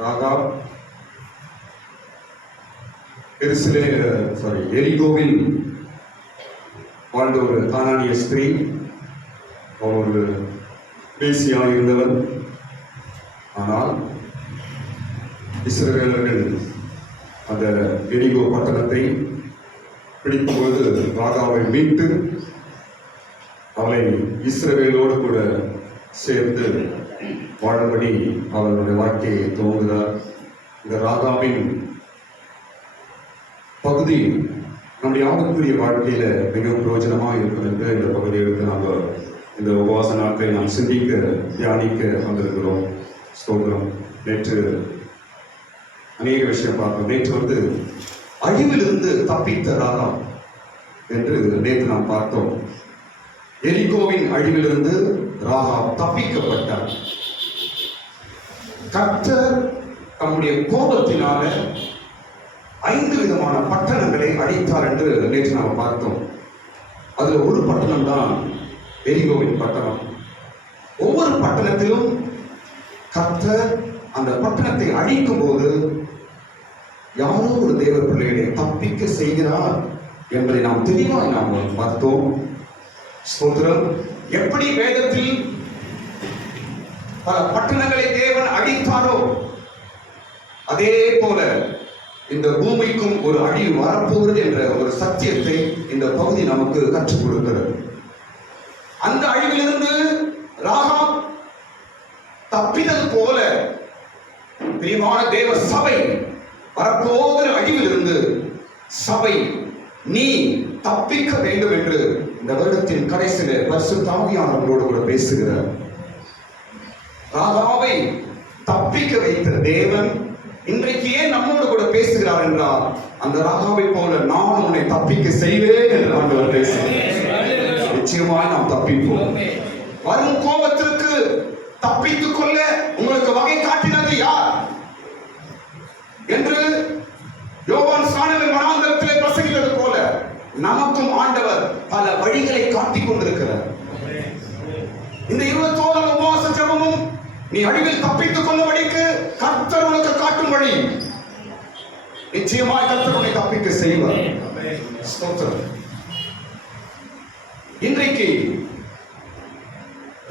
ராகாப் எரிகோவில் வாழ்ந்த ஒரு கானானிய ஸ்திரீ. அவர் ஒரு வேசியாக இருந்தவர். ஆனால் இஸ்ரவேலர்கள் அந்த எரிகோ பட்டணத்தை பிடிக்கும்போது ராகாவை மீட்டு அவளை இஸ்ரவேலோடு கூட சேர்ந்து வாழும்படி அவர்களுடைய வாழ்க்கையை துவங்குகிறார். இந்த ராகாவின் பகுதி நம்முடைய ஆவிக்குரிய வாழ்க்கையில மிகவும் பிரயோஜனமாக இருக்கும் என்று இந்த பகுதியிலிருந்து நாம் இந்த உபவாச நாட்களை நாம் சிந்திக்க தியானிக்க வந்திருக்கிறோம். ஸ்தோத்திரம். நேற்று அநேக விஷயம் பார்த்தோம். நேற்று அழிவிலிருந்து தப்பித்த ராகா என்று நேற்று நாம் பார்த்தோம். எரிகோவின் அழிவிலிருந்து ராகா தப்பிக்கப்பட்டார். கர்த்தர் தம்முடைய கோபத்தினால 5 விதமான பட்டணங்களை அழித்தார் என்று நேற்று நாம் பார்த்தோம். அதுல ஒரு பட்டணம் தான் எரிகோவின் பட்டணம். ஒவ்வொரு பட்டணத்திலும் கர்த்தர் அந்த பட்டணத்தை அழிக்கும் போது யாரோ ஒரு தேவ பிள்ளைகளை தப்பிக்க செய்கிறார் என்பதை நாம் தெளிவாக நாம் பார்த்தோம். ஸ்தோத்திரம். எப்படி வேதத்தில் பல பட்டணங்களை தேவன் அழித்தாரோ அதே போல இந்த பூமிக்கும் ஒரு அழிவு வரப்போகிறது என்ற ஒரு சத்தியத்தை இந்த பகுதி நமக்கு கற்றுக் கொடுக்கிறது. அந்த அழிவிலிருந்து ராகாப் தப்பிதல் போல பிரியமான தேவ சபை வரப்போகிற அழிவிலிருந்து சபை நீ தப்பிக்க வேண்டும் என்று இந்த வருடத்தின் கடைசியில பரிசுத்த ஆவியானவரோடு கூட பேசுகிறார். ராகாவை தப்பிக்க வைத்த தேவன் இன்றைக்கு ஏன் நம்மோடு கூட பேசுகிறார் என்றால், அந்த ராகாவை போல நான் உன்னை தப்பிக்க செய்வேன் என்று ஆண்டவர் பேசுகிறார். நிச்சயமாய் நாம் தப்பிப்போம். வரும் கோபத்திற்கு தப்பித்துக் கொள்ள உங்களுக்கு வகை காட்டினது யார் என்று யோவான் ஸ்நானகன் வனாந்தரத்திலே பிரசங்கித்தது போல நமக்கும் ஆண்டவர் பல வழிகளை காட்டிக் கொண்டிருக்கிறார். இந்த 21 உபவாச ஜெபமும் நீ அழிவில் தப்பித்துக் கொள்ளும்படிக்கு கர்த்தர் உனக்கு காட்டும் வழி. நிச்சயமாய் கர்த்தர் உன்னை தப்பிக்க செய்வார். ஸ்தோத்திரம். இன்றைக்கு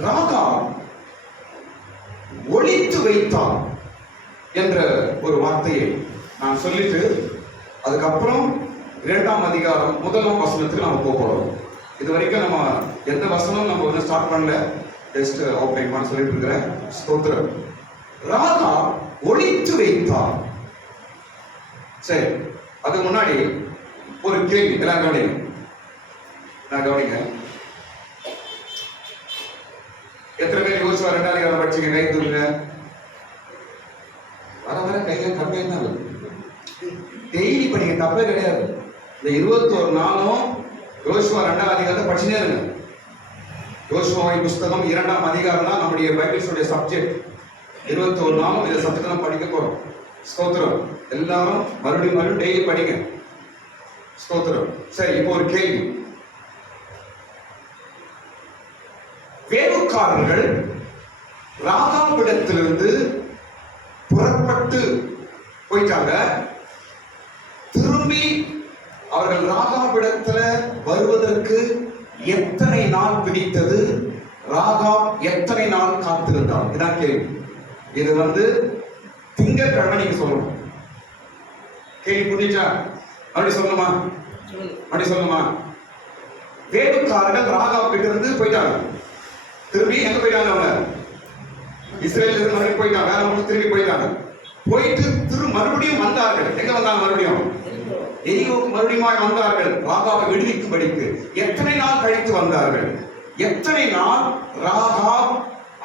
ராகா ஒளித்து வைத்தார் என்ற ஒரு வார்த்தையை நான் சொல்லிட்டு அதுக்கப்புறம் 2ஆம் அதிகாரம் 1ஆம் வசனத்துக்கு நம்ம போகிறோம். இது வரைக்கும் நம்ம எந்த வசனம் நம்ம ஸ்டார்ட் பண்ணல, ஜஸ்ட் அவுட்லைன் பண்ண சொல்லிட்டு இருக்கிறேன். ஸ்தோத்திரம். ராகா ஒளித்து வைத்தார். சரி, அது முன்னாடி ஒரு கேள்வி. எல்லாம் கவனிங்க. எத்தனை பேர் யோசிச்சு 2ஆம் அதிகாரம் படிச்சீங்க? கை தூக்குங்க. வர கையில கம்மியாக தான் இருக்கு. டெய்லி படிங்க, தப்பே கிடையாது. இந்த 21 நாளும் யோசுவா 2ஆம் அதிகாரத்தை படிச்சுனே இருங்க. யோசுவாவின் புஸ்தகம் 2ஆம் அதிகாரம் தான் நம்முடைய பைபிள்ஸுடைய சப்ஜெக்ட். 21 நாளும் இந்த சப்ஜெக்ட் தான் படிக்க போறோம். ஸ்தோத்திரம். எல்லாரும் மறுபடியும் டெய்லி படிங்க. ஸ்தோத்திரம். சரி, இப்போ ஒரு கேள்வி. வேவுக்காரர்கள் ராகாவிடத்திலிருந்து புறப்பட்டு போயிட்டாங்க. திரும்பி அவர்கள் ராகாவிடத்துல வருவதற்கு எத்தனை நாள் பிடித்தது? ராகாப் எத்தனை நாள் காத்திருந்தார்? இதான் கேள்வி. இது திங்கட்கிழமை நீங்க சொல்லணும். கேள்வி புரிஞ்சா? அப்படி சொல்லணுமா? வேவுக்காரர்கள் ராகாப் கிட்ட இருந்து போயிட்டாங்க. திரும்பி எங்க போயிட்டாங்க? அவங்க இஸ்ரேல் இருந்து போயிட்டாங்க. வேற ஒன்று திரும்பி போயிட்டாங்க. போயிட்டு மறுபடியும் வந்தார்கள். எங்க வந்தாங்க? மறுபடியும் எரிகோவுக்கு மறுபடியும் வந்தார்கள். ராகாவை விடுவிக்கும்படிக்கு எத்தனை நாள் கழித்து வந்தார்கள்? எத்தனை நாள் ராகாப்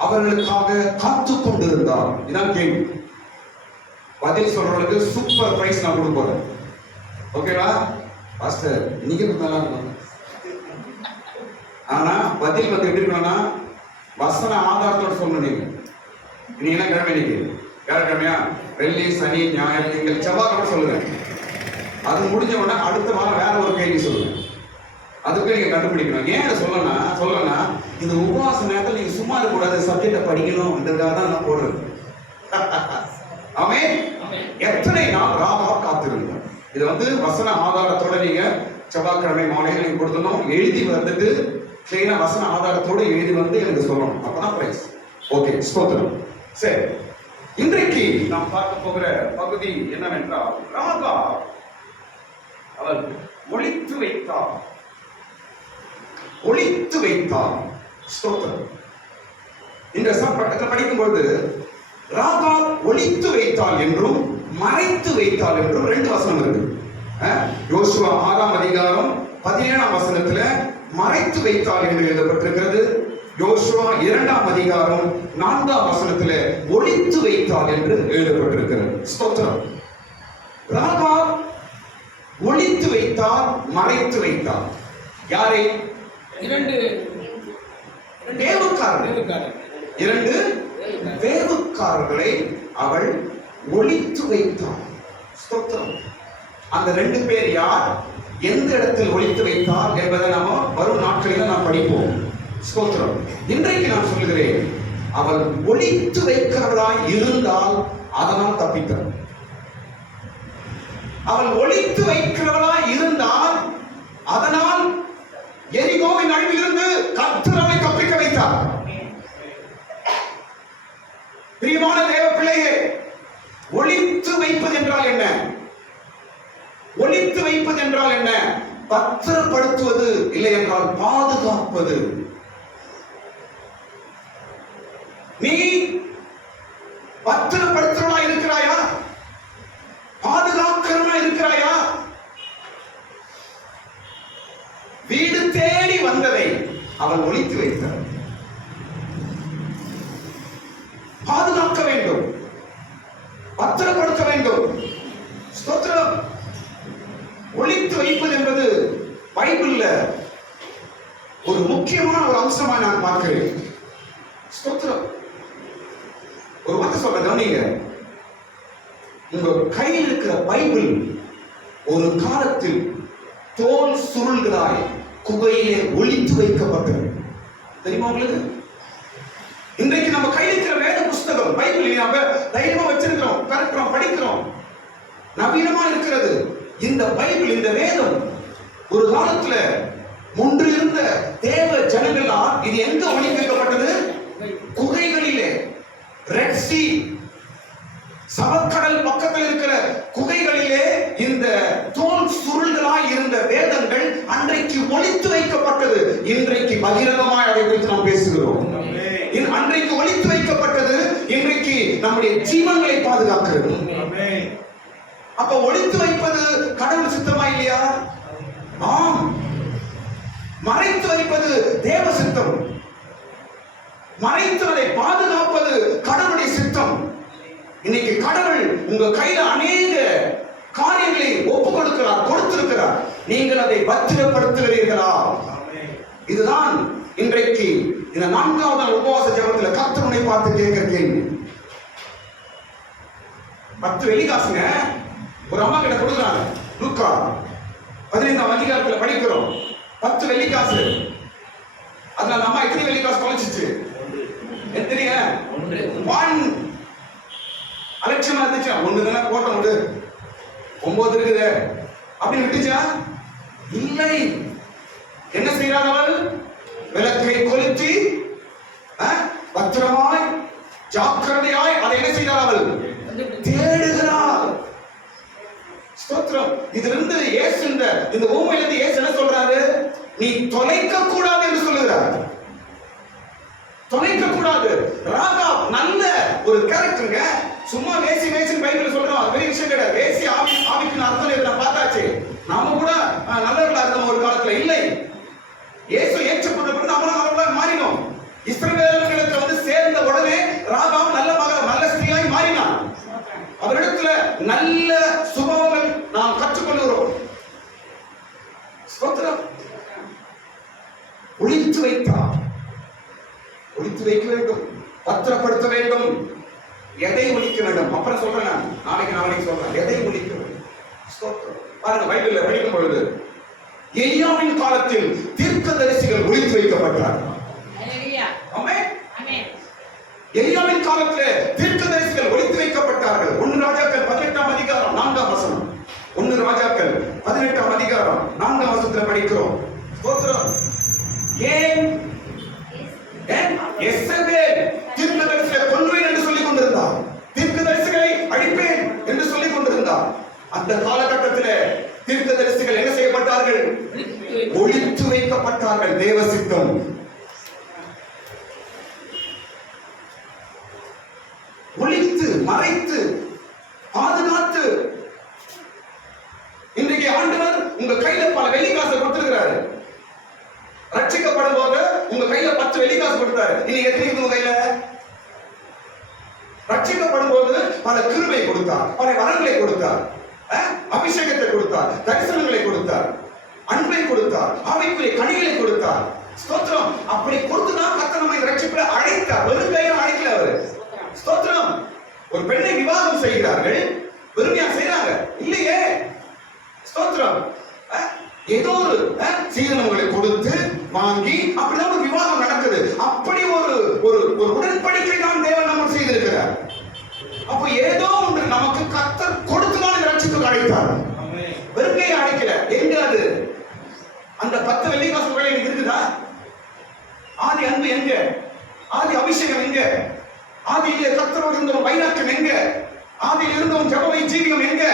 அவர்களுக்காக காத்து கொண்டிருந்தார்? இதான் கேள்வி. பதில் சொல்றவங்களுக்கு சூப்பர் பிரைஸ் நான் கொடுக்க போறேன். ஓகேவா? பாஸ்டர் இன்னைக்கு நல்லா இருக்கும். ஆனா பதில் எப்படி இருக்கணும்னா வசன ஆதாரத்தோட சொல்லணும். நீங்க என்ன கிழமை? இன்னைக்கு கிழமையா? வெள்ளி, சனி, ஞாயிறு, திங்கள், செவ்வாய் சொல்லுங்க. அது முடிஞ்ச உடனே அடுத்த வாரம் வேற ஒரு கேள்வி சொல்லுங்க. அதுக்கு நீங்க கண்டுபிடிக்கணும். ஏன் சொல்லனா இந்த உபவாச நேரத்தில் நீங்க சும்மா இருக்கக்கூடாது, சப்ஜெக்டை படிக்கணும்ன்றதுக்காக தான் நான் போடுறது. ஆமே. இதை வசன ஆதாரத்தோட நீங்க செவ்வாய்க்கிழமை மாலையில் நீங்க கொடுக்கணும். எழுதி வந்துட்டு கிளீனா வசன ஆதாரத்தோட எழுதி எனக்கு சொல்லணும். அப்பதான் பிரைஸ். ஓகே, ஸ்தோத்திரம். சரி, இன்றைக்கு நாம் பார்க்க போகிற பகுதி என்னவென்றால், ராகா அவர் ஒளித்து வைத்தார். ஒளித்து வைத்தார். ஸ்தோத்திரம். இந்த பட்டத்தில் படிக்கும்போது ராகா ஒளித்து வைத்தாள் என்றும் மறைத்து வைத்தாள் என்றும் 2 வசனம் இருக்கு. யோசுவா 6ஆம் அதிகாரம் 17ஆம் வசனத்துல மறைத்து வைத்தாள் என்று எழுதப்பட்டிருக்கிறது. யோசுவா 2ஆம் அதிகாரம் 4ஆம் வசனத்துல ஒளித்து வைத்தாள் என்று எழுதப்பட்டிருக்கிறது. ஸ்தோத்திரம். ராகா ஒளித்து வைத்தார், மறைத்து வைத்தார். யாரை? 2 வேவுக்காரர்களை அவள் ஒளித்து வைத்தார். ஸ்தோத்திரம். அந்த 2 பேர் யார், எந்த இடத்தில் ஒளித்து வைத்தார் என்பதை நாம வரும் நாட்களில் நாம் படிப்போம். ஸ்தோத்திரம். இன்றைக்கு நான் சொல்கிறேன், அவள் ஒளித்து வைக்கிறவளாய் இருந்தால் அதனால் தப்பித்தார். அவள் ஒளித்து வைக்கிறவளாய் இருந்தால் அதனால் எரிகோவின் நடுவில் இருந்து கர்த்தர் அவளை தப்பிக்க வைத்தார். பிரியமான தேவ பிள்ளையே, ஒளித்து வைப்பது என்றால் என்ன? ஒளித்து வைப்பது என்றால் என்ன? பத்திரப்படுத்துவது, இல்லை என்றால் பாதுகாப்பது. நீ பத்திரப்படுத்துறவனா இருக்கிறாயா? பாதுகாக்கிறவனா இருக்கிறாயா? வீடு தேடி வந்ததை அவள் ஒளித்து வைத்தார். பாதுகாக்க வேண்டும், பத்திரப்படுத்த வேண்டும். ஸ்தோத்திரம். ஒளித்து வைப்பது என்பது பைபிள்ல ஒரு முக்கியமான ஒரு அம்சமா நான் பார்க்கிறேன். ஸ்தோத்திரம். ஒரு வார்த்தை சொல்றேன், கவனிங்க. உங்க கையில் இருக்கிற பைபிள் ஒரு காலத்தில் தோல் சுருள்களாய் குகையிலே ஒளித்து வைக்கப்பட்டது. தெரியுமா உங்களுக்கு? இன்றைக்கு நம்ம கையில் இருக்கிற வேத புஸ்தகம் பைபிள் நம்ம தைரியமா வச்சிருக்கிறோம், கற்கிறோம், படிக்கிறோம், நவீனமா இருக்கிறது. இந்த பைபிள், இந்த வேதம் ஒரு காலத்துல முன்பு இருந்த தேவ ஜனங்களால் இது எங்க ஒளித்து வைக்கப்பட்டது? குகைகளிலே. ரெட் சி, சவக்கடல் பக்கத்தில் இருக்கிற குகைகளிலே இந்த தோல் சுருள்களாய் இருந்த வேதங்கள் அன்றைக்கு ஒளித்து வைக்கப்பட்டது. இன்றைக்கு பகிரங்கமாய் அதை குறித்து நாம் பேசுகிறோம். அன்றைக்கு ஒளித்து வைக்கப்பட்டது, இன்றைக்கு நம்முடைய ஜீவன்களை பாதுகாக்கிறது. அப்ப ஒளித்து வைப்பது கடவுள் சித்தமா இல்லையா? ஆம். மறைத்து வைப்பது தேவ சித்தம். மறைத்து அதை பாதுகாப்பது கடவுளுடைய சித்தம். இன்னைக்கு கடவுள் உங்க கையில அநேக காரியங்களை ஒப்பு கொடுத்திருக்கிறார். நீங்கள் அதை பத்திரப்படுத்துகிறீர்களா? இதுதான் இன்றைக்கு இந்த 4வது நாள் உபவாச ஜெபத்தில் கர்த்தர் உன்னை பார்த்து கேட்கிற கேள்வி. 10 வெள்ளிக்காசுங்க ஒரு அம்மா கிட்ட கொடுக்குறாங்க. லூக்கா 15ஆம் அதிகாரத்தில் படிக்கிறோம். 10 வெள்ளிக்காசு. அதுல அந்த அம்மா எத்தனை வெள்ளிக்காசு தொலைச்சிச்சு? எத்தனைங்க? 1. அலட்சியமா இருந்துச்சா? 1 தானே போட்டோம், 9 இருக்குது அப்படின்னு விட்டுச்சா? இல்லை. என்ன செய்யறாள் அவள்? விளக்கை கொளுத்தி பத்திரமாய் ஜாக்கிரதையாய் அதை என்ன செய்கிறாள்? அவள் தேடுகிறாள். ஸ்தோத்திரம். இதிலிருந்து இயேசு இந்த ஊமையிலிருந்து இயேசு என்ன சொல்றாரு? நீ தொலைக்க கூடாது என்று சொல்லுகிறார். தொலைக்க கூடாது. ராகா நல்ல ஒரு கேரக்டருங்க. சும்மா வேசி வேசின்னு பைபிள் சொல்றோம், அது பெரிய விஷயம் கிடையாது. வேசி ஆவிக்குன்னு அர்த்தம் இதை பார்த்தாச்சு. நாம கூட நல்லவர்களா இருந்தோம் ஒரு காலத்துல. இல்லை, இயேசு ஏற்றுக்கொண்ட பிறகு நம்மளும் நல்லவர்களாக மாறினோம். இஸ்ரவேலர்களுக்கு சேர்ந்த உடனே ராகாவும் நல்ல மகள், நல்ல ஸ்திரீயாய் மாறினான். அவரிடத்துல நல்ல சுபாவங்கள் நாம் கற்றுக்கொள்கிறோம். ஸ்தோத்திரம். ஒளித்து வைத்தார். ஒளித்து வைக்க வேண்டும், பத்திரப்படுத்த வேண்டும். எதை ஒழிக்க வேண்டும்? அப்புறம் சொல்றேன், நாளைக்கு சொல்றேன். எதை ஒழிக்க வேண்டும்? ஸ்தோத்திரம். பாருங்க, பைபிள்ல படிக்கும் பொழுது எலியாவின் காலத்தில் தீர்க்கதரிசிகள் ஒளித்து வைக்கப்பட்டார்கள். எலியாவின் காலத்தில் தீர்க்கதரிசிகள் ஒளித்து வைக்கப்பட்டார்கள். 1 ராஜாக்கள் 18ஆம் அதிகாரம் 4ஆம் வசனம். 1 ராஜாக்கள் அந்த காலகட்டத்தில் தீர்க்கதரிசிகள் என்ன செய்யப்பட்டார்கள்? ஒளித்து வைக்கப்பட்டார்கள். தேவ சித்தம். ஒளித்து மறைத்து பாதுகாத்து. இன்றைக்கு ஆண்டவர் உங்க கையில பல வெள்ளிக்காசை கொடுத்திருக்கிறாரு. ரட்சிக்கப்படும் போது உங்க கையில 10 வெள்ளிக்காசு கொடுத்தாரு. இன்னைக்கு எத்தனை உங்க கையில? ரட்சிக்கப்படும் போது பல கிருபை கொடுத்தார், பல வரங்களை கொடுத்தார், அபிஷேகத்தை கொடுத்தார், தரிசனங்களை கொடுத்தார், அன்பை கொடுத்தார், ஆவிக்குரிய கனிகளை கொடுத்தார். ஸ்தோத்திரம். அப்படி கொடுத்துதான் கர்த்தர் நம்மை ரட்சிப்பிட அழைத்தார். வெறும் கையை அழைக்கல அவரு. ஸ்தோத்திரம். ஒரு பெண்ணை விவாகம் செய்கிறார்கள், பெருமையா செய்யறாங்க இல்லையே. ஸ்தோத்திரம். ஏதோ ஒரு சீதனங்களை கொடுத்து வாங்கி அப்படிதான் ஒரு விவாகம் நடக்குது. அப்படி ஒரு ஒரு உடன்படிக்கை தான் தேவன் நம்ம செய்திருக்கிறார். அப்ப ஏதோ ஒன்று நமக்கு கர்த்தர் கொடுத்துதான் ரட்சித்து அழைத்தார். வெறுமையை அழைக்கல. எங்க அது? அந்த 10 வெள்ளிக்காசு எனக்கு இருக்குதா? ஆதி அன்பு எங்க? ஆதி அபிஷேகம் எங்க? ஆதியிலே கர்த்தரோடு இருந்த வைராக்கியம் எங்க? ஆதியில் இருந்த ஜெப ஜீவியம் எங்க?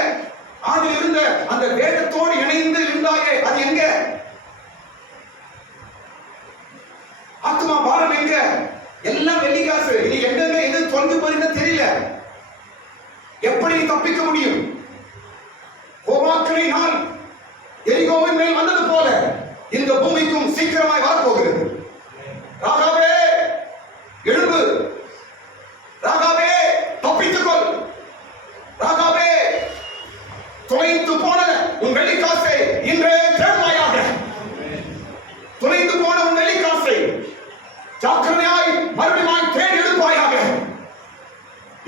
ஆதியில் இருந்த அந்த வேதத்தோடு இணைந்து இருந்தாயே அது எங்க? ஆத்மா பாரம் எங்க? எல்லாம் வெள்ளிக்காசு. இனி எங்க எது தொலைஞ்சு போறீங்க தெரியல. எப்படி தப்பிக்க முடியும்? கோபாக்களினால் எரிகோவின் மேல் வந்தது போல இந்த பூமிக்கும் சீக்கிரமாய் வரப்போகிறது. ராகாவே எழும்பு, ராகாவே தப்பித்துக்கொள், ராகாவே தொலைந்து போன உன் வெள்ளிக்காசை இன்றே தேடுவாயாக. தொலைந்து போன உன் வெள்ளிக்காசை ஜாக்கிரதையாய் மறுபடியும் தேடி எடுப்பாயாக.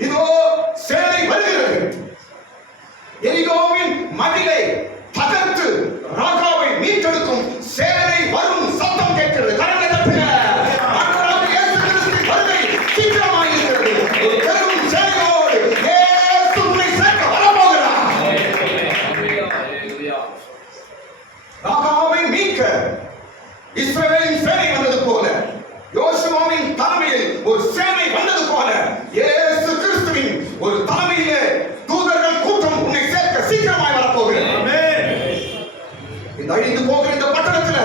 இதோ சேனை வருகிறது. எரிகோவின் மதிலை தகர்த்து ராகாவை மீட்டெடுக்கும் சேனை வரும் சத்தம் கேட்கிறது. கரங்களை தட்டுங்க. ஆண்டவராகிய இயேசு கிறிஸ்துவின் வருகை சீக்கிரமாய் இருக்கிறது. ஒரு பெரும் சேனையோடு இயேசு உன்னை சேர்க்க வரப்போகிறார். ராகாவை மீட்க இஸ்ரவேலின் சேனை வந்தது போல, யோசுவாவின் தலைமையில் ஒரு சேனை வந்தது போல, இயேசு கிறிஸ்துவின் ஒரு தலைமையிலே தூதர்கள் கூட்டம் உன்னை சேர்க்க சீக்கிரமாய் வரப்போகிறது. இந்த அழிந்து போகிற இந்த பட்டணத்தில்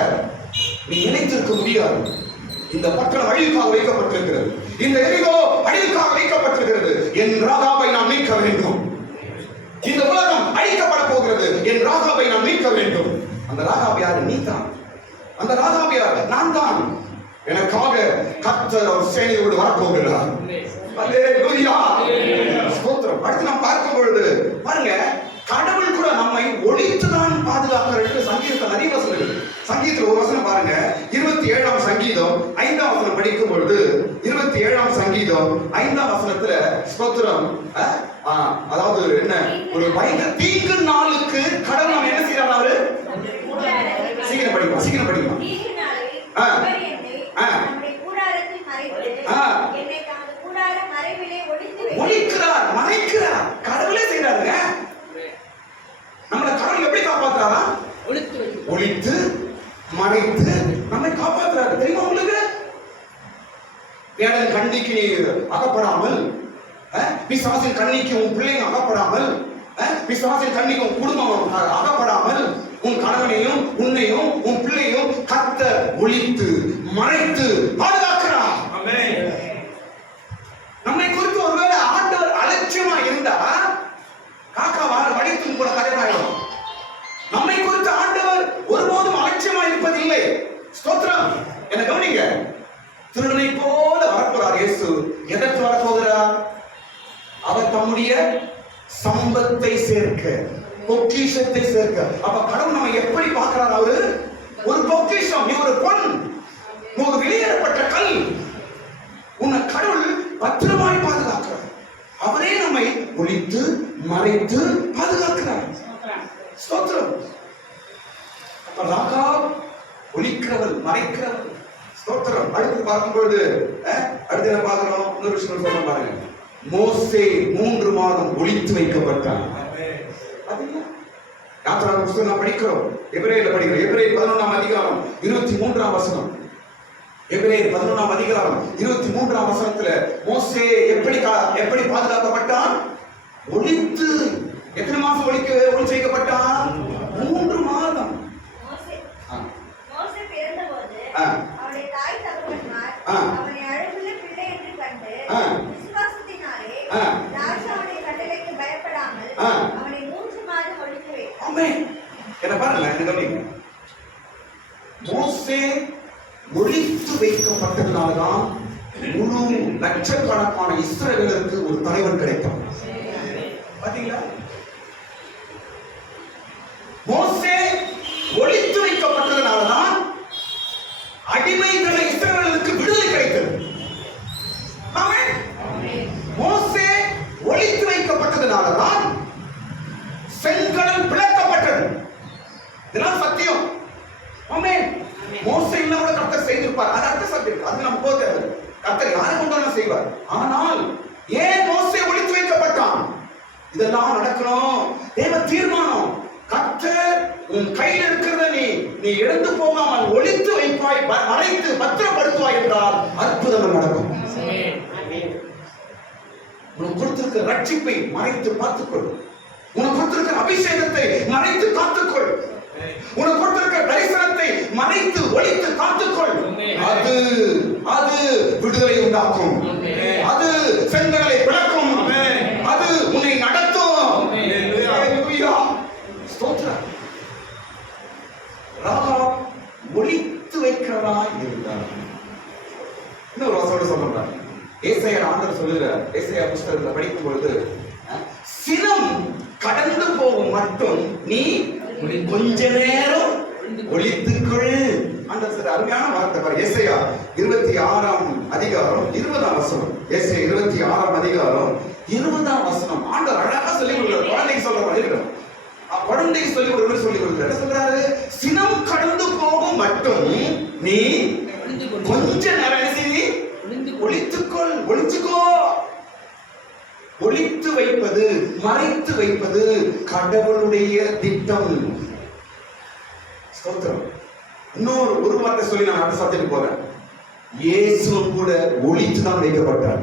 நீ நினைத்திருக்க முடியாது. இந்த பட்டணம் அழிவுக்காக வைக்கப்பட்டிருக்கிறது. இந்த எரிகோ அழிவுக்காக வைக்கப்பட்டிருக்கிறது. என் ராகாவை நான் மீட்க வேண்டும். இந்த உலகம் அழிக்கப்பட போகிறது. என் ராகாவை நான் மீட்க வேண்டும். அந்த ராகாவை யாரு? நீ தான். அந்த ராகாவை யாரு? நான் தான். எனக்காக கர்த்தர் ஒரு சேனையோடு வரப்போகிறார். அல்லேலூயா. ஸ்தோத்திரம். அடுத்து நாம் பார்க்கும் பொழுது பாருங்க, கடவுள் கூட நம்மை ஒளித்துதான் பாதுகாக்கிறார் என்று சங்கீதத்தில் நிறைய வசனம். சங்கீதத்தில் ஒரு வசனம் பாருங்க, 27ஆம் சங்கீதம் 5ஆம் வசனம் படிக்கும் பொழுது, 27ஆம் சங்கீதம் 5ஆம் வசனத்துல ஸ்தோத்திரம், அதாவது என்ன, ஒரு பயங்கர தீங்கு நாளுக்கு கடவுள் நம்ம என்ன செய்யறாரு? அவரு சீக்கிரம் படிப்போம், சீக்கிரம் படிப்போம். ஒளிக்கிறார், மறைக்கிறார். கடவுளே செய்யறாருங்க. நம்மளை கடவுள் எப்படி காப்பாத்துறாரா? ஒளித்து மறைத்து நம்மை காப்பாற்றுறாரு. தெரியுமா உங்களுக்கு? வேடன் கண்ணிக்கு நீ அகப்படாமல், பிசாசின் கண்ணிக்கு உன் பிள்ளைங்க அகப்படாமல், பிசாசின் கண்ணிக்கு உன் குடும்பம் அகப்படாமல், உன் கணவனையும் உன்னையும் உன் பிள்ளையும் கர்த்தர் ஒளித்து மறைத்து பாதுகாக்கிறார். நம்மை குறித்து ஒருவேளை ஆண்டவர் அலட்சியமா இருந்தா காக்கா வடித்தும் கூட கதையாயிடும். நம்மை குறித்து ஆண்டவர் ஒருபோதும் அலட்சியமா இருப்பதில்லை. ஸ்தோத்திரம். என்ன கவனிங்க, திருடனை போல வரப்போறார் இயேசு. எதற்கு வரப்போகிறார்? அவர் தம்முடைய சம்பத்தை சேர்க்க, பொக்கிஷத்தை சேர்க்க. அப்ப கடவுள் நம்ம எப்படி பார்க்கிறார்? அவரு ஒரு பொக்கிஷம். நீ ஒரு பொன், நீ ஒரு வெளியேறப்பட்ட கல். உன்னை கடவுள் பத்திரமாய் பாதுகாக்கிறார். அவரே நம்மை ஒளித்து மறைத்து பாதுகாக்கிறார். ஸ்தோத்திரம். ராகாப் ஒளிக்கிறவள், மறைக்கிறவள். ஸ்தோத்திரம். அடுத்து பார்க்கும்போது அடுத்து என்ன பார்க்கிறோம்? இன்னொரு விஷயம் சொல்ல பாருங்க. மோசே 3 மாதம் ஒளித்து வைக்கப்பட்டான். யாத்திராகம புத்தகம் நாம் படிக்கிறோம், எபிரேயர்ல படிக்கிறோம். எபிரேயர் 11ஆம் அதிகாரம் 23ஆம் வசனம். எபிரேயர் 11ஆம் அதிகாரம் 23ஆம் வசனத்துல மோசே எப்படி பாதுகாக்கப்பட்டான்? ஒளித்து. எத்தனை மாசம் ஒளி செய்யப்பட்டான்? 3 மாதம். மோசே பிறந்தபோது அவனுடைய தாய் தகப்பன்மார் அவனை அழகுள்ள பிள்ளை என்று கண்டு விசுவாசத்தினாலே ராஜாவுடைய கட்டளைக்கு பயப்படாமல் அவனை 3 மாதம் ஒளித்து வைத்தார். ஆமென். என்ன பாருங்க, என்ன கவனிங்க. மோசே ஒளித்து வைக்கப்பட்டதுனால்தான் முழு லட்சக்கணக்கான இஸ்ரவேலருக்கு ஒரு தலைவன் கிடைத்தான். பாத்தீங்களா? மோசே ஒளித்து வைக்கப்பட்டதுனால்தான் அடிமைகளை இஸ்ரவேலருக்கு விடுதலை கிடைத்தது. ஆமென். மோசே ஒளித்து வைக்கப்பட்டதுனால்தான் செங்கடல் பிளக்கப்பட்டது. இதெல்லாம் சத்தியம். ஆமென். மோசே இல்ல கூட கர்த்தர் செய்திருப்பார். அது அடுத்த சப்ஜெக்ட். அது நம்ம போக தேவை. கர்த்தர் யாரை கொண்டாலும் செய்வார். ஆனால் ஏன் மோசே ஒளித்து வைக்கப்பட்டான்? இதெல்லாம் நடக்கணும். தேவ தீர்மானம். கர்த்தர் உன் கையில் இருக்கிறத நீ இழந்து போகாமல் ஒளித்து வைப்பாய், மறைத்து பத்திரப்படுத்துவாய் என்றால் அற்புதம் நடக்கும். உனக்கு கொடுத்திருக்கிற ரட்சிப்பை மறைத்து பார்த்துக்கொள். உனக்கு கொடுத்திருக்கிற அபிஷேகத்தை மறைத்து காத்துக்கொள். உனக்கு கொடுத்திருக்கிற தரிசனத்தை மறைத்து ஒளித்து காத்துக்கொள். அது விடுதலை உண்டாக்கும். அது செங்கடலை பிளக்கும். அது உன்னை நடத்தும். ராகாப் ஒளித்து வைக்கிறவராய் இருந்தார். இன்னொரு வசனோட சொல்றார். ஏசாயா ஆண்டவர் சொல்லுகிறார். ஏசாயா புத்தகத்தை படிக்கும் பொழுது, சினம் கடந்து போகும் மட்டும் நீ கொஞ்ச நேரம் ஒளித்துக்கொள். அந்த அருமையான வார்த்தை பாரு. ஏசாயா 26ஆம் அதிகாரம் 20ஆம் வசனம். ஏசாயா 26ஆம் அதிகாரம் 20ஆம் வசனம். ஆண்டவர் அழகா சொல்லிக் கொடுக்கிறார். குழந்தைக்கு சொல்ற மாதிரி இருக்கும். குழந்தைக்கு சொல்லி கொடுக்கிறது சொல்லி கொடுக்கிறார். என்ன சொல்றாரு? சினம் கடந்து போகும் மட்டும் நீ கொஞ்ச நேரம் ஒளித்துக்கொள். ஒளிச்சுக்கோ. ஒளித்து வைப்பது, மறைத்து வைப்பது கடவுளுடைய திட்டம். ஸ்தோத்திரம். இன்னொரு ஒரு வார்த்தை சொல்லி நான் அடுத்த சப்ஜெக்ட் போறேன். இயேசு கூட ஒளித்து தான் வைக்கப்பட்டார்.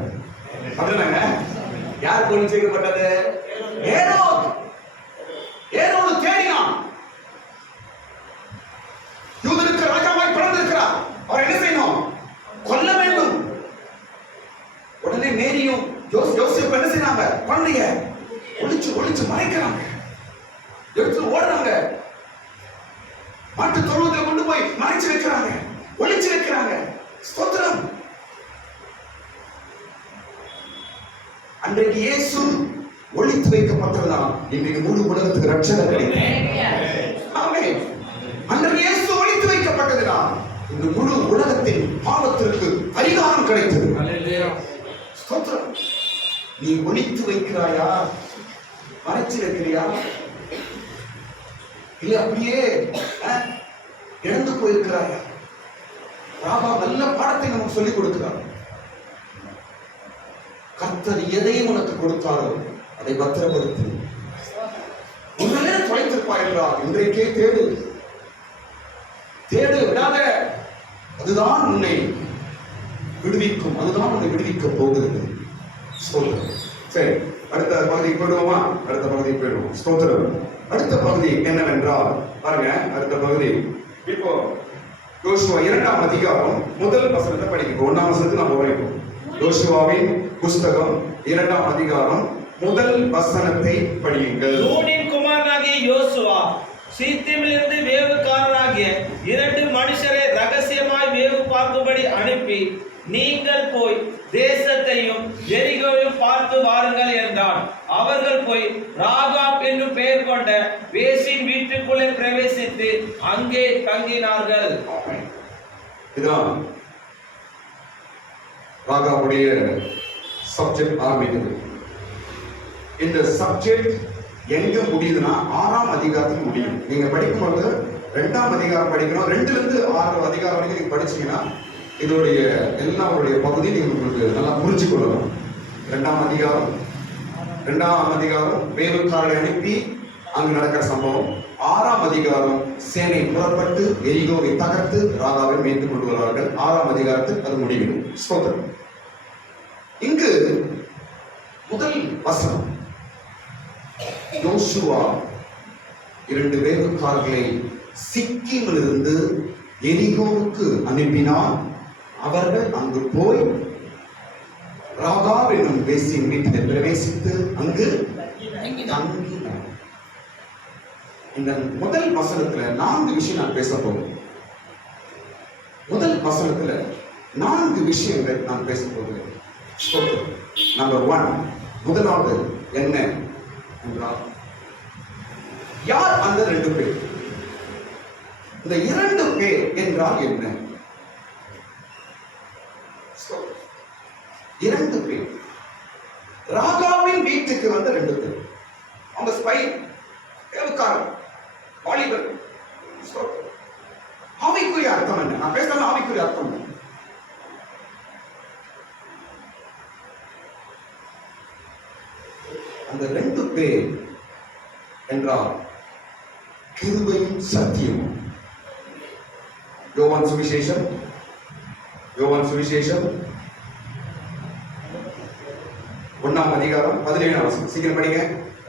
அப்படின்னாங்க. யாருக்கு ஒளித்து வைக்கப்பட்டது? ஏரோது தேடினான். யூதருக்கு ராஜாவாய் பிறந்திருக்கிறார். அவர் என்ன செய்யணும்? கொல்ல வேண்டும். உடனே மேரியும் யோசேப்பு என்ன செய்யறாங்க? குழந்தைய ஒளிச்சு மறைக்கிறாங்க. எடுத்து ஓடுறாங்க. மாட்டு தொழுவத்தில் கொண்டு போய் மறைச்சு வைக்கிறாங்க. ஒளிச்சு வைக்கிறாங்க. ஸ்தோத்திரம். அன்றைக்கு இயேசு ஒளித்து வைக்கப்பட்டதுதான் இன்றைக்கு முழு உலகத்துக்கு ரட்சகர் கிடைத்தார். ஆமென். அன்றைக்கு இயேசு ஒளித்து வைக்கப்பட்டதுதான் இந்த முழு உலகத்தின் பாவத்திற்கு பரிகாரம் கிடைத்தது. ஸ்தோத்திரம். நீ ஒளித்து வைக்கிறாயா? மறைச்சு வைக்கிறியா? இல்ல அப்படியே இழந்து போயிருக்கிறாயா? ராபா நல்ல பாடத்தை நமக்கு சொல்லிக் கொடுக்கிறார். கர்த்தர் எதையும் உனக்கு கொடுத்தாலும் அதை பத்திரப்படுத்து. உன்னையே தொலைத்திருப்பாய் என்றார். இன்றைக்கே தேடு விடாத. அதுதான் உன்னை விடுவிக்கும். அதுதான் உன்னை விடுவிக்க போகிறது. சரி, அடுத்த பகுதிக்கு போயிடுவோமா? அடுத்த பகுதிக்கு போயிடுவோம். ஸ்தோத்திரம். அடுத்த பகுதி என்னவென்றால் பாருங்க. அடுத்த பகுதி இப்போ யோசுவா 2ஆம் அதிகாரம் 1 வசனத்தை படிக்கிறோம். 1ஆம் வசனத்துக்கு நம்ம வரைக்கும். யோசுவாவின் புஸ்தகம் 2ஆம் அதிகாரம் 1 வசனத்தை படியுங்கள். நூனின் குமாரனாகிய யோசுவா சீத்திமிலிருந்து வேவுக்காரராகிய 2 மனுஷரை ரகசியமாய் வேவு பார்க்கும்படி அனுப்பி, நீங்கள் போய் தேசத்தையும் எரிகோவையும் பார்த்து வாருங்கள் என்றான். அவர்கள் போய் ராகாப் என்று பெயர் கொண்ட வேசின் வீட்டுக்குள்ளே பிரவேசித்து அங்கே தங்கினார்கள். இதான் ராகாவுடைய சப்ஜெக்ட் ஆரம்பிக்குது. இந்த சப்ஜெக்ட் எங்க முடியுதுன்னா 6ஆம் அதிகாரத்துக்கு முடியும். நீங்க படிக்கும்போது 2ஆம் அதிகாரம் படிக்கணும். 2ல இருந்து 6 அதிகாரம் வரைக்கும் நீங்க படிச்சீங்கன்னா இதோடைய எல்லாருடைய பகுதி நீங்க உங்களுக்கு நல்லா புரிஞ்சு கொள்ளலாம். 2ஆம் அதிகாரம் வேவுக்காரரை அனுப்பி அங்கு நடக்கிற சம்பவம். 6ஆம் அதிகாரம் சேனை புறப்பட்டு எரிகோவை தகர்த்து ராகாவை மீட்டு கொண்டு வருவார்கள். 6ஆம் அதிகாரத்தில் அது முடியும். ஸ்தோத்திரம். இங்கு முதல் வசனம் யோசுவா 2 வேவுக்காரர்களை சிக்கிமிலிருந்து எரிகோவுக்கு அனுப்பினார். அவர்கள் அங்கு போய் ராகாப் என்னும் வேசியின் வீட்டிலே பிரவேசித்து அங்கு தங்கினார். இந்த முதல் வசனத்துல 4 விஷயம் நான் பேச போகிறேன். முதல் வசனத்துல 4 விஷயங்கள் நான் பேச போகிறேன். நம்பர் 1, முதலாவது என்ன என்றால், யார் அந்த 2 பேர்? இந்த 2 பேர் என்றால் என்ன? 2 பேர் ராகாவின் வீட்டுக்கு வந்த 2 பேர். அவங்க ஸ்பை, வேவுக்காரர், வாலிபர். ஆவிக்குரிய அர்த்தம் என்ன? நான் பேசுறது ஆவிக்குரிய அர்த்தம் என்ன? அந்த 2 பேர் என்றால் கிருபையும் சத்தியமும். யோவான் சுவிசேஷம் 1ஆம் அதிகாரம் 17ஆம் வசனம். சீக்கிரம் படிங்க.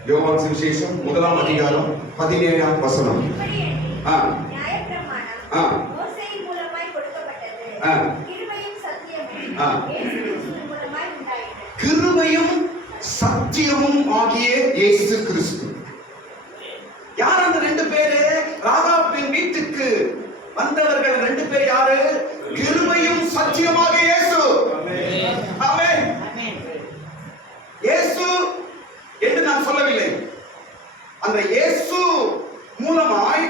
யோவான் சுவிசேஷம் 1ஆம் அதிகாரம் 17ஆம் வசனம். நியாயப்பிரமாணம் மோசேயின் மூலமாய் கொடுக்கப்பட்டது. கிருபையும் சத்தியமும் இயேசு கிறிஸ்துவின் மூலமாய் உண்டாயிற்று. கிருபையும் சத்தியமும் ஆகிய இயேசு கிறிஸ்து. யார் அந்த 2 பேரு? ராகாபின் வீட்டுக்கு வந்தவர்கள் 2 பேர் யாரு? கிருபையும் சத்தியமாக இயேசு. ஆமென். இயேசு என்று நான் சொல்லவில்லை. அந்த இயேசு மூலமாய்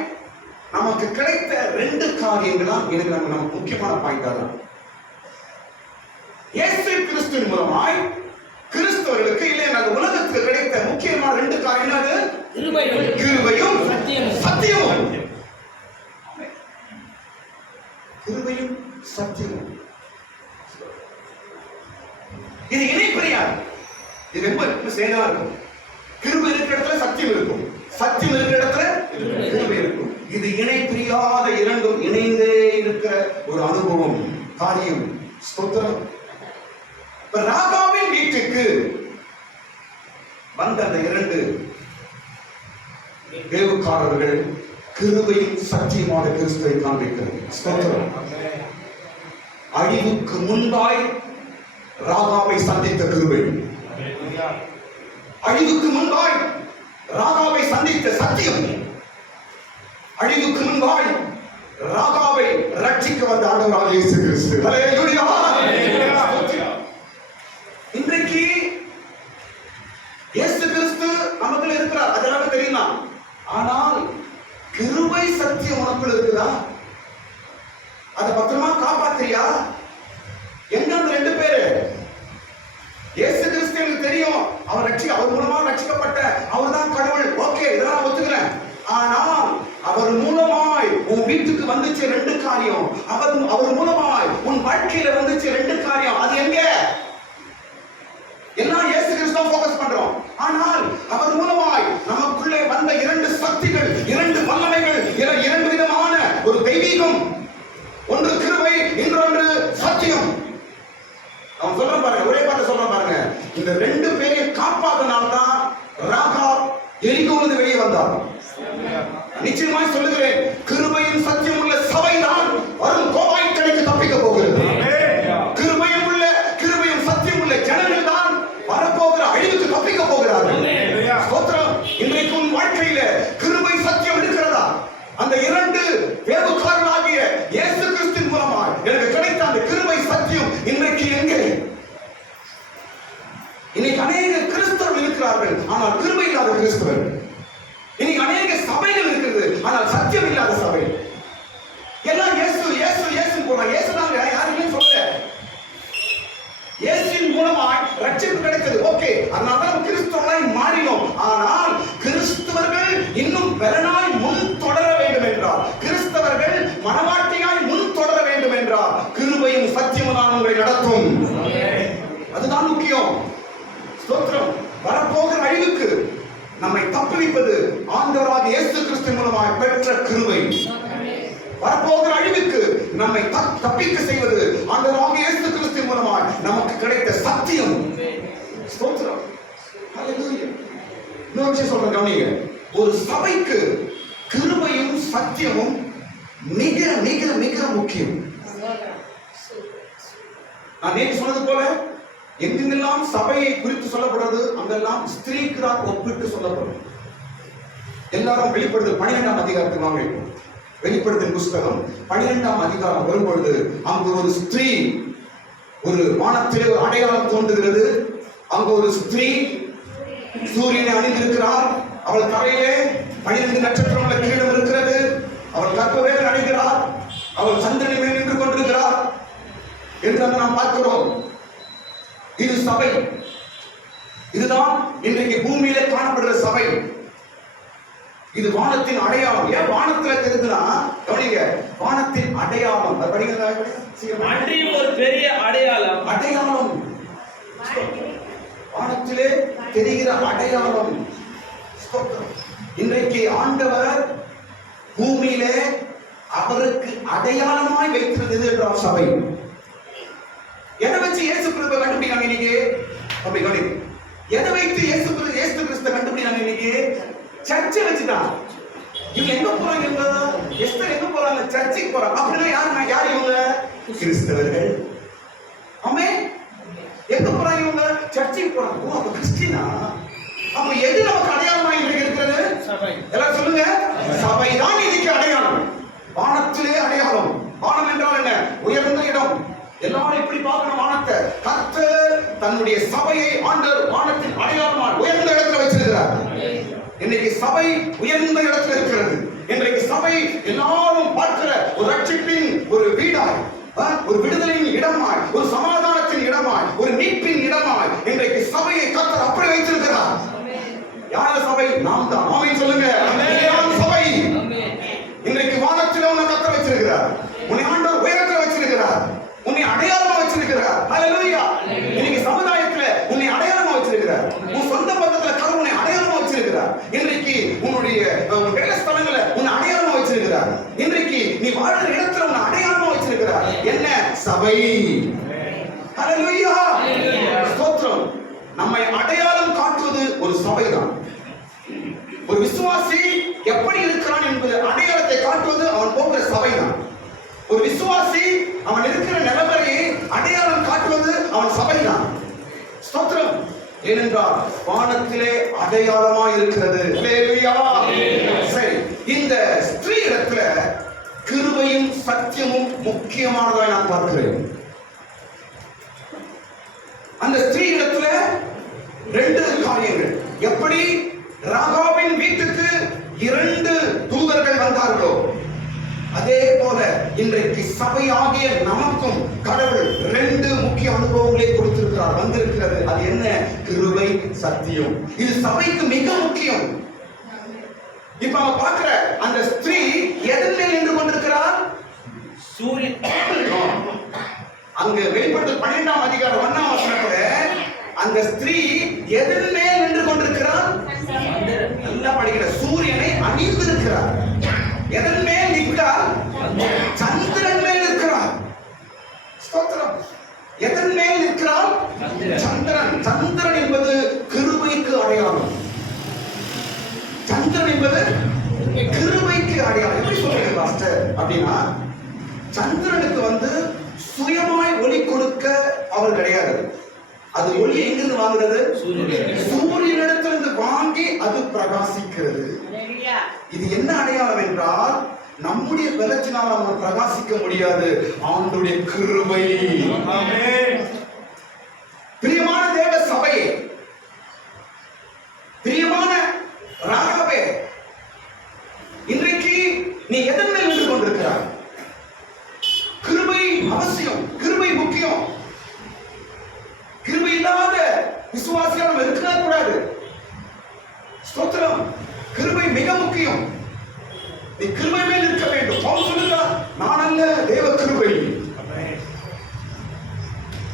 நமக்கு கிடைத்த 2 காரியங்களா எனக்கு நம்ம முக்கியமான பாயிண்ட் தான். இயேசு கிறிஸ்துவின் மூலமாய் கிறிஸ்தவர்களுக்கு இல்லை அந்த உலகத்துக்கு கிடைத்த முக்கியமான 2 காரியம் என்னது? கிருபையும் சத்தியமும். கிருபையும் சத்தியமும். இது இணைப்பிரியாது. இது ரொம்ப சேதா இருக்கும். கிருபை இருக்கிற இடத்துல சத்தியம் இருக்கும், சத்தியம் இருக்கிற இடத்துல கிருபை இருக்கும். இது இணை பிரியாத 2ம் இணைந்தே இருக்கிற ஒரு அனுபவம், காரியம். ஸ்தோத்திரம். ராகாவின் வீட்டுக்கு வந்த அந்த 2 வேவுக்காரர்கள் கிருபையும் சத்தியமான கிறிஸ்துவை காண்பிக்கிறது. ஸ்தோத்திரம். அழிவுக்கு முன்பாய் ராகாவை சந்தித்த கிருபை, அழிவுக்கு முன்பாய் ராகாவை சந்தித்த சத்தியம், அழிவுக்கு முன்பாய் ராகாவை ரட்சிக்க வந்த ஆண்டவராகிய இயேசு கிறிஸ்து. ஹல்லேலூயா. இன்றைக்கு இயேசு கிறிஸ்து நமக்குள்ள இருக்கிறார், அதெல்லாம் தெரியுமா? ஆனால் கிருபை சத்தியம் உனக்குள்ள இருக்குதா? அதை பத்திரமா காப்பாத்தியா? எங்க அந்த 2 பேரு? இயேசு கிறிஸ்து எனக்கு தெரியும், அவர் மூலமா ரட்சிக்கப்பட்ட அவர் தான் கடவுள். ஓகே, இதெல்லாம் ஒத்துக்கிறேன். ஆனால் அவர் மூலமாய் உன் வீட்டுக்கு வந்துச்சு 2 காரியம். அவர் மூலமாய் உன் வாழ்க்கையில வந்துச்சு 2 காரியம். அது எங்க? எல்லாம் இயேசு கிறிஸ்துவை ஃபோக்கஸ் பண்றோம். ஆனால் அவர் மூலமாய் நமக்குள்ளே வந்த 2 சக்திகள், 2 வல்லமைகள், 2 விதமான ஒரு தெய்வீகம். ஒன்று கிருபை, இன்னொன்று சத்தியம். அவன் சொல்ற பாருங்க, ஒரே பாட்டு சொல்ற பாருங்க. இந்த 2 பேரையும் காப்பாத்தினால்தான் ராகாப் எரிகோவிலிருந்து வெளியே வந்தார். நிச்சயமாய் சொல்லுகிறேன், கிருபையும் சத்தியம் உள்ள சபைதான் வரும் கோபாய்க்கடைக்கு தப்பிக்க போகிறது. கிருபையும் சத்தியம் உள்ள ஜனங்கள் தான் வரப்போகிற அழிவுக்கு தப்பிக்க போகிறார்கள். ஸ்தோத்திரம். இன்றைக்கு உன் வாழ்க்கையில கிருபை சத்தியம் இருக்கிறதா? அந்த 2 வேவுக்காரர்களாகிய இயேசு கிறிஸ்துவின் மூலமாக எனக்கு கிடைத்த அந்த கிருபை சத்தியம் இன்றைக்கு எங்கே? இன்னைக்கு அநேக கிறிஸ்தவர்கள் இருக்கிறார்கள், ஆனால் கிருபை இல்லாத கிறிஸ்தவர்கள். இன்னைக்கு அநேக சபைகள் இருக்கிறது, ஆனால் சத்தியம் இல்லாத சபை. எல்லாம் இயேசு இயேசு இயேசு போறாங்க. இயேசு தாங்க, யாருமே சொல்லல. இயேசுவின் மூலமாய் ரட்சிப்பு கிடைத்தது. ஓகே, அதனால தான் கிறிஸ்தவர்களாய் மாறினோம். ஆனால் கிறிஸ்தவர்கள் இன்னும் பெறனாய் முன் தொடர வேண்டும் என்றார், கிறிஸ்தவர்கள் மனவாட்டியாய் முன் தொடர வேண்டும் என்றார், கிருபையும் சத்தியமும் தான் உங்களை நடத்தும். அதுதான் முக்கியம். ஸ்தோத்திரம். வரப்போகிற அழிவுக்கு நம்மை தப்புவிப்பது ஆண்டவராகிய இயேசு கிறிஸ்து மூலமாய் பெற்ற கிருபை. வரப்போகிற அழிவுக்கு நம்மை தப்பிக்க செய்வது ஆண்டவராகிய இயேசு கிறிஸ்து மூலமாய் நமக்கு கிடைத்த சத்தியம். ஸ்தோத்திரம். ஹல்லேலூயா. இன்னொரு விஷயம் சொல்றேன் கவனிங்க. ஒரு சபைக்கு கிருபையும் சத்தியமும் மிக மிக மிக முக்கியம். நான் நேற்று சொன்னது போல எங்கெங்கெல்லாம் சபையை குறித்து சொல்லப்படுறது அங்கெல்லாம் ஸ்திரீக்கு தான் ஒப்பிட்டு சொல்லப்படும். எல்லாரும் வெளிப்படுத்தல் 12ஆம் அதிகாரத்துக்கு வாங்க. வெளிப்படுத்தல் புஸ்தகம் 12ஆம் அதிகாரம் வரும்பொழுது அங்கு ஒரு ஸ்திரீ, ஒரு வானத்திலே ஒரு அடையாளம் தோன்றுகிறது. அங்கு ஒரு ஸ்திரீ சூரியனை அணிந்திருக்கிறார். அவள் தரையிலே 12 நட்சத்திரங்கள் கிரீடம் இருக்கிறது. அவள் கர்ப்பவேதனை அடைகிறார். அவள் சந்திரனை மேல் நின்று கொண்டிருக்கிறார் என்று நாம் பார்க்கிறோம். இது சபை. இதுதான் இன்றைக்கு பூமியிலே காணப்படுகிற சபை. இது வானத்தின் அடையாளம். ஏன் வானத்துல தெரியுதுன்னா கவனிங்க, வானத்தின் அடையாளம். அன்றியும் ஒரு பெரிய அடையாளம். அடையாளம் வானத்திலே தெரிகிற அடையாளம். இன்றைக்கு ஆண்டவர் பூமியிலே அவருக்கு அடையாளமாய் வைத்திருந்தது என்றால் சபை. எதை வச்சு இயேசு கிறிஸ்துவை கண்டுபிடிக்காங்க இன்னைக்கு? அப்படி கவனி. எதை வைத்து இயேசு கிறிஸ்துவை கண்டுபிடிக்காங்க இன்னைக்கு? சர்ச்சை வச்சுதான். இவங்க எங்க போறாங்க? எஸ்தர் எங்க போறாங்க? சர்ச்சைக்கு போறாங்க. அப்படின்னா யார் இவங்க? கிறிஸ்தவர்கள். ஆமென். எங்க போறாங்க இவங்க? சர்ச்சைக்கு போறாங்க. ஓ, அப்ப கிறிஸ்டினா? அப்ப எது நமக்கு அடையாளமாக இருக்கிறது? சபை. எல்லாரும் சொல்லுங்க. சபை தான் இன்னைக்கு அடையாளம். வானத்திலே அடையாளம். வானம் என்றால் என்ன? உயர்ந்த இடம். எல்லாரும் எப்படி பார்க்கணும் வானத்தை? கர்த்தர் தன்னுடைய சபையை ஆண்டவர் வானத்தின் அடையாளமாக உயர்ந்த இடத்துல வச்சிருக்கிறார். இன்னைக்கு சபை உயர்ந்த இடத்துல இருக்கிறது. இன்றைக்கு சபை எல்லாரும் பார்க்கிற ஒரு ரட்சிப்பின் ஒரு வீடாய், ஒரு விடுதலையின் இடமாய், ஒரு சமாதானத்தின் இடமாய், ஒரு மீட்பின் இடமாய் இன்றைக்கு சபையை கர்த்தர் அப்படி வைத்திருக்கிறார். யார சபை? நாம் தான். ஆமென் சொல்லுங்க. நாம் சபை. இன்றைக்கு வானத்திலே உன்னை கர்த்தர் வச்சிருக்கிறார். உன்னை ஆண்டவர் உயரத்துல வச்சிருக்கிறார். உன்னை அடையாளமா வச்சிருக்கிறார். ஹல்லேலூயா. இன்னைக்கு சமுதாயத்துல உன்னை அடையாளமா வச்சிருக்கிறார். உன் சொந்த பந்தத்துல கடவுள் உன்னை அடையாளமா வச்சிருக்கிறார். இன்றைக்கு உன்னுடைய வேலை ஸ்தலங்களை உன்னை அடையாளமா வச்சிருக்கிறார். இன்றைக்கு நீ வாழ்ற இடத்துல உன்னை அடையாளமா வச்சிருக்கிறார். என்ன? சபை. ஹல்லேலூயா. ஸ்தோத்திரம். நம்மை அடையாளம் காட்டுவது ஒரு சபைதான். ஒரு விசுவாசி எப்படி இருக்கிறான் என்பது அடையாளத்தை காட்டுவது அவன் போகிற சபைதான். ஒரு விசுவாசி அவன் இருக்கிற நிலைமையை அடையாளம் காட்டுவது அவன் சபைதான். ஸ்தோத்திரம். ஏனென்றால் வானத்திலே அடையாளமாய் இருக்கிறது. ஹல்லேலூயா. சரி, இந்த ஸ்திரீ இடத்துல கிருபையும் சத்தியமும் முக்கியமானதாக நான் பார்க்கிறேன். அந்த ஸ்திரீ இடத்துல 2 காரியங்கள். எப்படி ராகாபின் வீட்டுக்கு 2 தூதர்கள் வந்தார்களோ அதே போல இன்றைக்கு சபையாகிய நமக்கும் கடவுள் 2 முக்கிய அனுபவங்களை கொடுத்திருக்கிறார், வந்திருக்கிறது. அது என்ன? கிருபை, சத்தியம். இது சபைக்கு மிக முக்கியம். இப்ப நம்ம பார்க்கிற அந்த ஸ்திரீ எதன் மேல் நின்று கொண்டிருக்கிறார்? சூரியன். அங்க வெளிப்படுத்தல் 12ஆம் அதிகாரம் 1ஆம் வசனத்துல அந்த ஸ்திரீ எதன் மேல் நின்று கொண்டிருக்கிறார்? நல்லா படிக்கிற. சூரியனை அணிந்திருக்கிறார். எதன் மேல் நிற்கிறார்? சந்திரன் மேல் நிற்கிறார். ஸ்தோத்திரம். எதன் மேல் நிற்கிறார்? சந்திரன். சந்திரன் என்பது கிருபைக்கு அடையாளம். சந்திரன் என்பது கிருபைக்கு அடையாளம். எப்படி சொல்றீங்க பாஸ்டர் அப்படின்னா, சந்திரனுக்கு சுயமாய் ஒளி கொடுக்க அவர் கிடையாது. அது ஒளி எங்கிருந்து வாங்குறது? சூரியனிடத்திலிருந்து வாங்கி அது பிரகாசிக்கிறது. இது என்ன அடையாளம் என்றால், நம்முடைய பலத்தினால் அவன் பிரகாசிக்க முடியாது. அவனுடைய கிருபை. ஆமென். பிரியமான தேவ சபையே, பிரியமான ராகாவே, இன்றைக்கு நீ எதன் மேல் நின்று கொண்டிருக்கிறாய்? கிருபை அவசியம். கிருபை முக்கியம். கிருபை இல்லாத விசுவாசியா நம்ம இருக்கவே கூடாது. ஸ்தோத்திரம். கிருபை மிக முக்கியம். நீ கிருபை மேல் இருக்க வேண்டும். பவுல் சொல்லுகிறார், நான் அல்ல, தேவ கிருபை.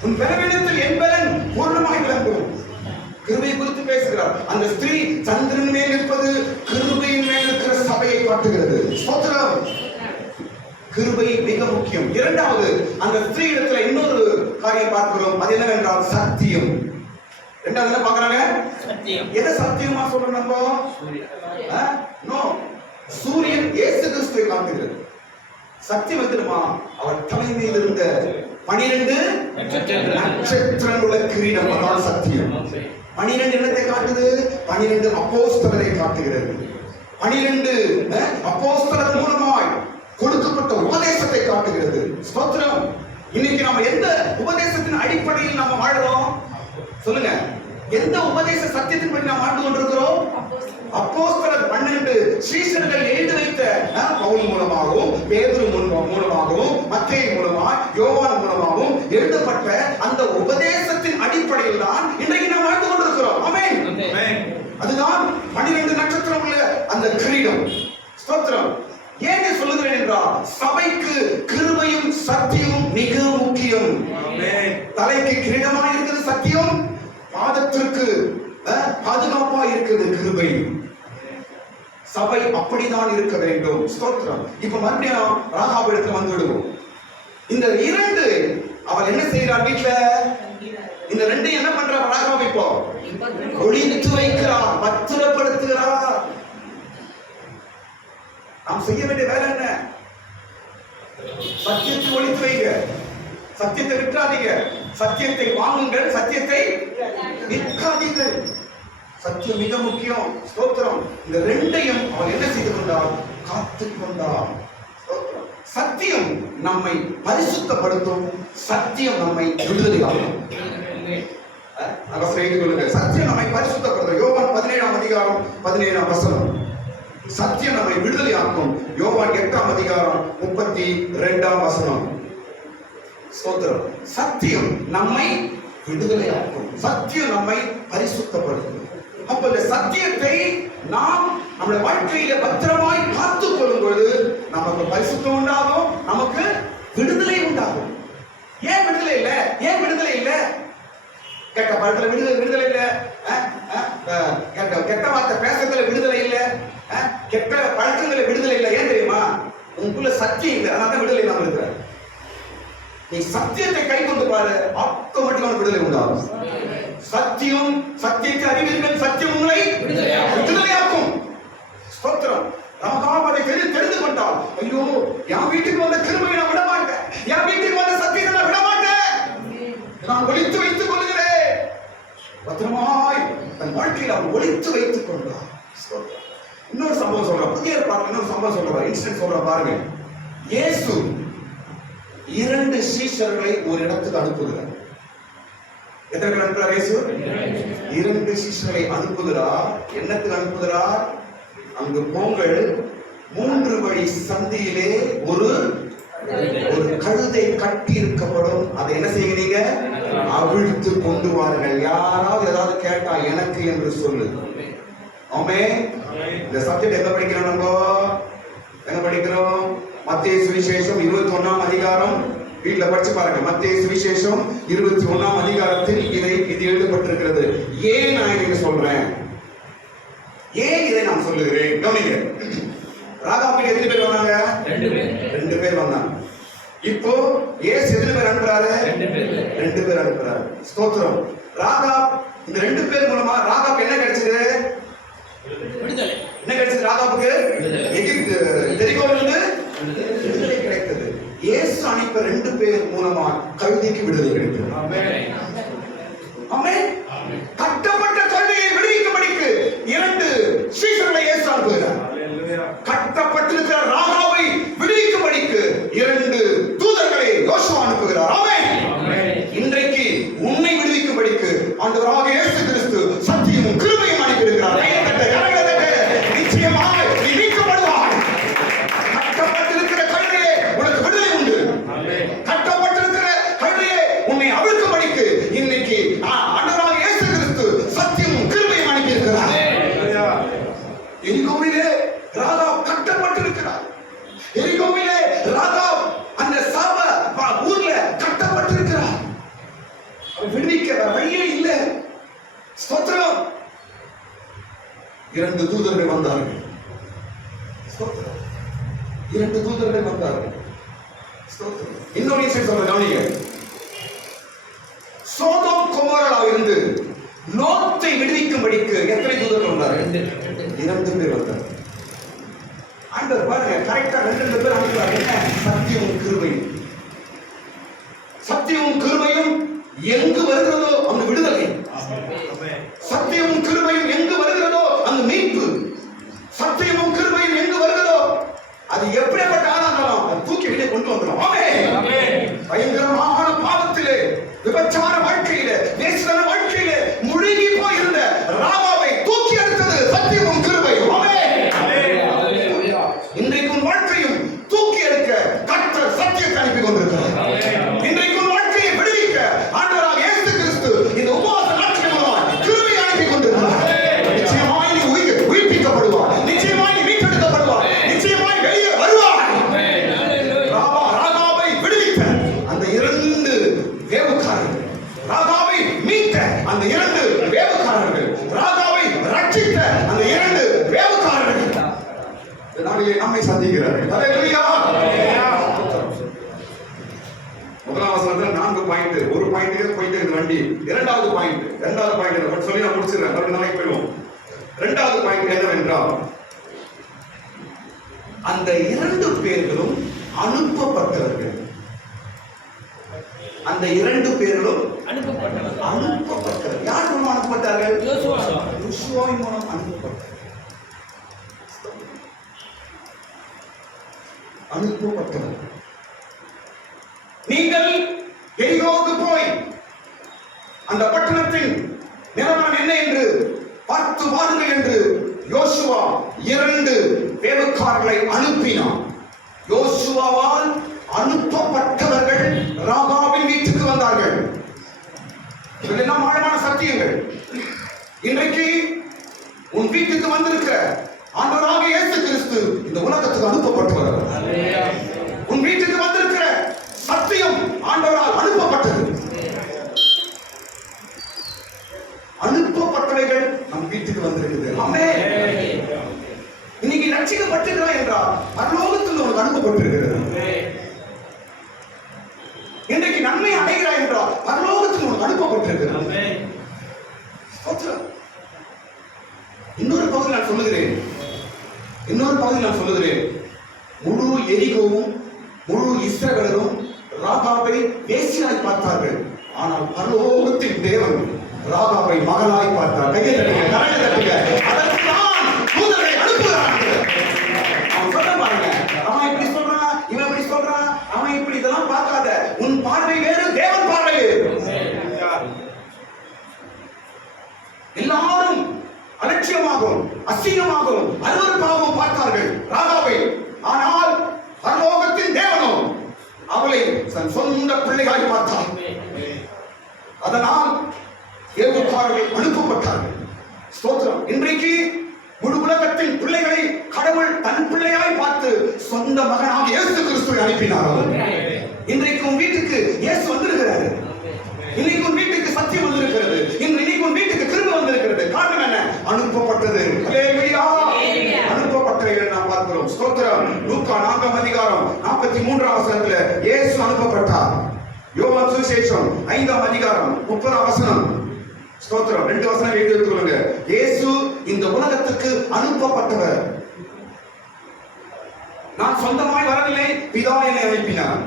உன் பலவீனத்தில் என் பலன் பூர்ணமாய் விளங்கும். கிருபை குறித்து பேசுகிறார். அந்த ஸ்திரீ சந்திரன் மேல் இருப்பது கிருபையின் மேல் இருக்கிற சபையை காட்டுகிறது. ஸ்தோத்திரம். கிருபை மிக முக்கியம். இரண்டாவது, அந்த ஸ்திரீ இடத்துல இன்னொரு காரியம் பார்க்கிறோம். அது என்னவென்றால் சத்தியம். ரெண்டாவது என்ன பார்க்கறாங்க? சத்தியம். எதை சத்தியமா சொல்றோம் நம்ம? நோ, சூரியன் இயேசு கிறிஸ்துவை காட்டுகிறது. சத்தியம் எதுமா? அவர் தலைமையில் இருந்த 12 நட்சத்திரங்களுள்ள கிரீடம், அதான் சத்தியம். 12 என்னத்தை காட்டுது? 12 அப்போஸ்தலரை காட்டுகிறது. 12 அப்போஸ்தலர் மூலமாய் கொடுக்கப்பட்ட உபதேசத்தை காட்டுகிறது. ஸ்தோத்திரம். இன்னைக்கு நாம எந்த உபதேசத்தின் அடிப்படையில் நாம வாழறோம்? சொல்லுங்க. எந்த உபதேச சத்தியத்தின் படி நாம் வாழ்ந்து கொண்டிருக்கிறோம்? அப்போஸ்தலர் 12 சீஷர்கள் எழுதி வைத்த பவுல் மூலமாகவும், பேதுரு மூலமாகவும், மத்தேயு மூலமாக, யோவான் மூலமாகவும் எழுதப்பட்ட அந்த உபதேசத்தின் அடிப்படையில் தான் இன்றைக்கு நாம் வாழ்ந்து கொண்டிருக்கிறோம். ஆமென். அதுதான் 12 நட்சத்திரம் உள்ள அந்த கிரீடம். ஸ்தோத்திரம். ஏன் சொல்லுகிறேன் என்றால், சபைக்கு கிருபையும் சத்தியமும் மிக முக்கியம். தலைக்கு கிரீடமா இருக்கிறது சத்தியம், பாதத்திற்கு பாதுகாப்பா இருக்கிறது கிருபை. சபை அப்படிதான் இருக்க வேண்டும். ஸ்தோத்திரம். இப்ப மறுபடியும் ராகாப் இடத்துல வந்து விடுவோம். இந்த 2 அவள் என்ன செய்கிறார் வீட்டுல? இந்த 2 என்ன பண்றார் ராகாப்? இப்போ ஒளித்து வைக்கிறார், பத்திரப்படுத்துகிறார். நாம் செய்ய வேண்டிய வேலை என்ன? சத்தியத்தை ஒளித்து வைங்க, சத்தியத்தை விற்றாதீங்க, சத்தியத்தை வாங்குங்கள், சத்தியத்தை விற்காதீர்கள். சத்தியம் மிக முக்கியம். ஸ்தோத்திரம். இந்த 2ஐயும் அவள் என்ன செய்து கொண்டாள்? காத்துக் கொண்டாள். சத்தியம் நம்மை பரிசுத்தப்படுத்தும், சத்தியம் நம்மை விடுதலையாக்கும். சத்தியம் நம்மை பரிசுத்தப்படுத்தும். யோவான் 17ஆம் அதிகாரம் 17ஆம் வசனம். சத்தியம் நம்மை விடுதலையாக்கும். யோவான் 8ஆம் அதிகாரம் 32ஆம் வசனம். ஸ்தோத்திரம். சத்தியம் நம்மை விடுதலையாக்கும், சத்தியம் நம்மை பரிசுத்தப்படுத்தும். அப்ப இந்த சத்தியத்தை நாம் நம்முடைய வாழ்க்கையில பத்திரமாய் காத்துக் கொள்ளும் பொழுது நமக்கு பரிசுத்தம் உண்டாகும், நமக்கு விடுதலை உண்டாகும். ஏன் விடுதலை இல்லை? ஏன் விடுதலை இல்லை? கெட்ட பழக்கத்துல விடுதலை இல்லை, கெட்ட வார்த்தை பேசுறதுல விடுதலை இல்லை, கெட்ட பழக்கங்களை விடுதலை இல்லை. ஏன் தெரியுமா? உங்களுக்குள்ள சத்தியம் இல்லை, அதனால தான் விடுதலை இல்லாம இருக்கிறார். நீ சத்தியத்தை கை கொண்டு பாரு, ஆட்டோமேட்டிக்கான விடுதலை உண்டாகும். சத்தியம், சத்தியத்தை அறிவீர்கள், சத்தியம் உங்களை விடுதலையாக்கும். ஸ்தோத்திரம். நமக்காக அதை தெரிந்து கொண்டால், ஐயோ என் வீட்டுக்கு வந்த கிருபையை நான் விட மாட்டேன், என் வீட்டுக்கு வந்த சத்தியத்தை நான் விட மாட்டேன், நான் ஒளித்து வைத்துக் கொள்கிறேன். பத்திரமாய் தன் வாழ்க்கையில் அவர் ஒளித்து வைத்துக் கொண்டார். இன்னொரு சம்பவம் சொல்றேன், புதிய ஏற்பாட்டில் இன்னொரு சம்பவம் சொல்றேன், இன்சிடென்ட் சொல்றேன் பாருங்க. இயேசு 2 சீஷர்களை ஒரு இடத்துக்கு அனுப்புகிறார். எத்தனை பேர் அனுப்புகிறார் இயேசு? 2 சீஷர்களை அனுப்புகிறார். என்னத்துக்கு அனுப்புகிறார்? அங்கு போங்கள், 3 வழி சந்தியிலே ஒரு கழுதை கட்டி இருக்கப்படும், அதை என்ன செய்கிறீங்க? அவிழ்த்து கொண்டு வாருங்கள். யாராவது ஏதாவது கேட்டா எனக்கு என்று சொல்லு. ஆமென். இந்த சப்ஜெக்ட் எங்க படிக்கிறோம்? நம்ம எங்க படிக்கிறோம்? மத்தேயு சுவிசேஷம் 21ஆம் அதிகாரம். வீட்டுல படிச்சு பாருங்க. மத்தேயு சுவிசேஷம் 21ஆம் அதிகாரத்தில் இது எழுதப்பட்டிருக்கிறது. ஏன் நான் இதை சொல்றேன்? ஏன் இதை நான் சொல்லுகிறேன்? கவனிங்க. ராகாபுக்கு எத்தனை பேர் வந்தாங்க? 2 பேர் வந்தாங்க. இப்போ இயேசு எத்தனை பேர் அனுப்புறாரு? 2 பேர் அனுப்புறாரு. ஸ்தோத்திரம். ராகாப், இந்த 2 பேர் மூலமா ராகாப் என்ன கிடைச்சது? விடுதலை. என்ன கிடைச்சது ராகாபுக்கு? எகிப்து எரிகோவிலிருந்து விடுதலை கிடைத்தது. இயேசு அனுப்ப 2 பேர் மூலமா கழுதைக்கு விடுதலை கிடைத்தது. ஆமென். கட்டப்பட்ட கழுதையை விடுவிக்கும்படிக்கு 2 சீஷர்களை இயேசு அனுப்புகிறார். கட்டப்பட்டிருக்கிற ராகாவை விடுவிக்கும்படிக்கு 2 தூதர்களை யோசுவா அனுப்புகிறார். ஆமென். இன்றைக்கு உன்னை விடுவிக்கும்படிக்கு ஆண்டவராக இயேசு கிறிஸ்து சத்தியமும் கிருபையும் அனுப்பியிருக்கிறார். நிச்சயமாக நீ மீட்கப்படுவாய். கட்டப்பட்டிருக்கிற கழுதையே உனக்கு விடுதலை உண்டு. கட்டப்பட்டிருக்கிற கழுதையே உன்னை அவிழ்க்கும்படிக்கு இன்னைக்கு ஆண்டவராக இயேசு கிறிஸ்து சத்தியமும் கிருபையும் அனுப்பியிருக்கிறார். எரிகோவிலே ராகாப் கட்டப்பட்டிருக்கிறார். எரிகோவிலே ராகாப் அந்த சாப ஊர்ல கட்டப்பட்டிருக்கிறார். அவர் விடுவிக்க வழியே இல்லை. ஸ்தோத்திரம். 2 தூதர்கள் வந்தார்கள். 2 தூதர்கள் வந்தார்கள். இன்னொரு விஷயம் சொல்ற கவனிங்க. சோதோம் கொமோராவில் இருந்து லோத்தை விடுவிக்கும்படிக்கு எத்தனை தூதர்கள் வந்தார்கள்? 2 பேர் வந்தார்கள். ஆண்டவர் பாருங்க, கரெக்டா 2 பேர் அனுப்புறாரு. என்ன? சத்தியமும் கிருபையும். சத்தியமும் கிருபையும் எங்கு வருகிறதோ அங்கு விடுதலை. சத்தியமும் கிருபையும் எங்கு வருகிறதோ அங்கு மீட்பு. சத்தியமும் கிருபையும் எங்கு வருகிறதோ அது எப்படிப்பட்ட ஆனாலும் அது தூக்கி வெளியே கொண்டு வந்துடும். ஆமென். பயங்கரமான பாவத்திலே, விபச்சார வாழ்க்கையிலே, வேசித்தன வாழ்க்கையிலே முழுகி போயிருந்த ராகாவை தூக்கி எடுத்தது சத்தியமும் கிருபையும். ஆமென். இன்றைக்கு உன் வாழ்க்கையும் தூக்கி எடுக்க கர்த்தர் சத்தியத்தை அனுப்பி கொண்டிருக்கிறார். இன்றைக்கு உன் வாழ்க்கையை விடுவிக்க ஆண்டவராக இயேசு கிறிஸ்து இந்த உபவாச நாட்கள் மூலமாக கிருபை அனுப்பி கொண்டிருக்கிறார். நிச்சயமாய் நீ உயிர்ப்பிக்கப்படுவார். நிச்சயமாய் நீ மீட்டெடுக்கப்படுவார். நிச்சயமாய் வெளியே வருவார். ராகாவை விடுவித்த அந்த 2 வேவுக்காரர்கள், ராகாவை மீட்ட அந்த 2 வேவுக்காரர்கள், ராகாவை ரட்சித்த அந்த 2 வேவுக்காரர்கள் இந்த நாளிலே நம்மை சந்திக்கிறார்கள். ஹல்லேலூயா. முதலாம் வசனத்துல 4 பாயிண்ட். ஒரு பாயிண்ட்டுக்கு போயிட்டு இருக்கு வண்டி. இரண்டாவது பாயிண்ட் சொல்லி நான் முடிச்சிடுறேன். ஒரு நாளைக்கு போயிடுவோம். 2வது பாயிண்ட் என்னவென்றால், அந்த 2 பேர்களும் அனுப்பப்பட்டவர்கள். அந்த 2 பேர்களும் அனுப்பப்பட்டவர்கள். யார் மூலம் அனுப்பப்பட்டார்கள்? யோசுவாவின் மூலம் அனுப்பப்பட்டார்கள். அனுப்பப்பட்டவர்கள். நீங்கள் எரிகோவுக்கு போய் அந்த பட்டணத்தின் நிலவரம் என்ன என்று பார்த்து வாருங்கள் என்று யோசுவா 2 வேவுக்காரர்களை அனுப்பினார். யோசுவாவால் அனுப்பப்பட்டவர்கள் ராகாவின் வீட்டுக்கு வந்தார்கள். இதெல்லாம் ஆழமான சத்தியங்கள். இன்றைக்கு உன் வீட்டுக்கு வந்திருக்கிற ஆண்டவராக இயேசு கிறிஸ்து இந்த உலகத்துக்கு அனுப்பப்பட்டு வருகிறார். உன் வீட்டுக்கு வந்திருக்கிற சத்தியம் ஆண்டவரால் அனுப்பப்பட்டது. அனுப்பப்பட்டவைகள் நம் வீட்டுக்கு வந்திருக்குது. ஆமென். இன்னைக்கு ரட்சிக்கப்பட்டிருக்கிறாய் என்றால் பரலோகத்தில் உனக்கு அனுப்பப்பட்டிருக்கிறது. இன்றைக்கு நன்மை அடைகிறாய் என்றால் பரலோகத்தில் உனக்கு அனுப்பப்பட்டிருக்கிறது. இன்னொரு பகுதி நான் சொல்லுகிறேன். முழு எரிகோவும் முழு இஸ்ரவேலும் ராகாவை வேசியாய் பார்த்தார்கள். ஆனால் பரலோகத்தின் தேவன் ராகாவை மகளாய் பார்த்தார். கையை தட்டுங்க, கரங்களை தட்டுங்க. அதற்குதான் தூதரை அனுப்புகிறார்கள். அவன் சொல்ல பாருங்க, அவன் இப்படி சொல்றான், இவன் இப்படி சொல்றான், அவன் இப்படி இதெல்லாம் பார்க்காத. உன் பார்வை வேறு, தேவன் பார்வை வேறு. எல்லாரும் அலட்சியமாகவும் அசிங்கமாகவும் அருவருப்பாகவும் பார்த்தார்கள் ராகாவை. ஆனால் பரலோகத்தின் தேவனும் அவளை தன் சொந்த பிள்ளைகளை பார்த்தார். அதனால் ஏவுக்காரர்கள் அனுப்பப்பட்டார்கள். ஸ்தோத்திரம். இன்றைக்கு முழு உலகத்தின் பிள்ளைகளை கடவுள் தன் பிள்ளையாய் பார்த்து சொந்த மகனாக இயேசு கிறிஸ்துவை அனுப்பினார். இன்றைக்கு உன் வீட்டுக்கு இயேசு வந்திருக்கிறாரு. இன்னைக்கு உன் வீட்டுக்கு சத்தியம் வந்திருக்கிறது. இன்னைக்கு உன் வீட்டுக்கு கிருபை வந்திருக்கிறது. காரணம் என்ன? அனுப்பப்பட்டது. ஹல்லேலூயா. அனுப்பப்பட்டவைகள் நாம் பார்க்கிறோம். ஸ்தோத்திரம். லூக்கா 4ஆம் அதிகாரம் 43ஆம் வசனத்துல இயேசு அனுப்பப்பட்டார். யோவான் சுவிசேஷம் 5ஆம் அதிகாரம் 30ஆம் வசனம். ஸ்தோத்திரம். 2 வசனம் எழுதி வைத்துக்கொள்ளுங்க. இயேசு இந்த உலகத்துக்கு அனுப்பப்பட்டவர். நான் சொந்தமாய் வரவில்லை, பிதா என்னை அனுப்பினார்.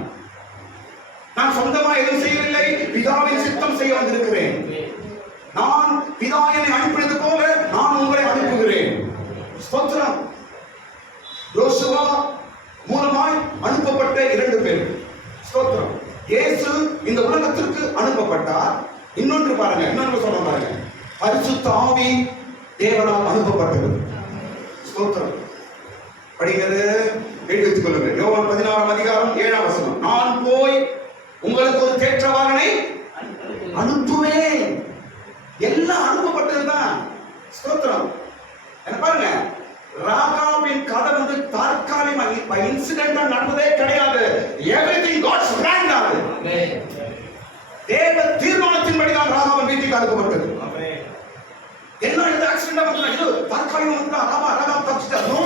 நான் சொந்தமாய் எதுவும் செய்யவில்லை, பிதாவின் சித்தம் செய்ய வந்திருக்கிறேன். நான் பிதா என்னை அனுப்பினது போல நான் உங்களை அனுப்புகிறேன். ஸ்தோத்திரம். யோசுவா மூலமாய் அனுப்பப்பட்ட 2 பேர். ஸ்தோத்திரம். இயேசு இந்த உலகத்திற்கு அனுப்பப்பட்டார். இன்னொன்று பாருங்க, இன்னொன்று சொல்ல பாருங்க. பரிசுத்த ஆவி தேவனால் அனுப்பப்பட்டது. ஸ்தோத்திரம். படிக்கிறது எழுதி வைத்துக் கொள்ளுங்க. யோவான் 16ஆம் அதிகாரம் 7ஆம் வசனம். நான் போய் உங்களுக்கு ஒரு தேற்றவாளனை அனுப்புவேன். எல்லாம் அனுப்பப்பட்டதுதான். ஸ்தோத்திரம். என்ன பாருங்க, ராகாவின் கதை வந்து தற்காலிகமாக இன்சிடென்டா நடந்ததே கிடையாது. எவ்ரிதிங் காட்ஸ் பிளான் தான். தேவ தீர்மானத்தின்படிதான் ராகாவின் வீட்டுக்கு அனுப்பப்பட்டது. என்ன இந்த ஆக்சிடென்ட் வந்து இது தற்காலிகமா வந்து ராகா தப்பிச்சிட்டார். நோ,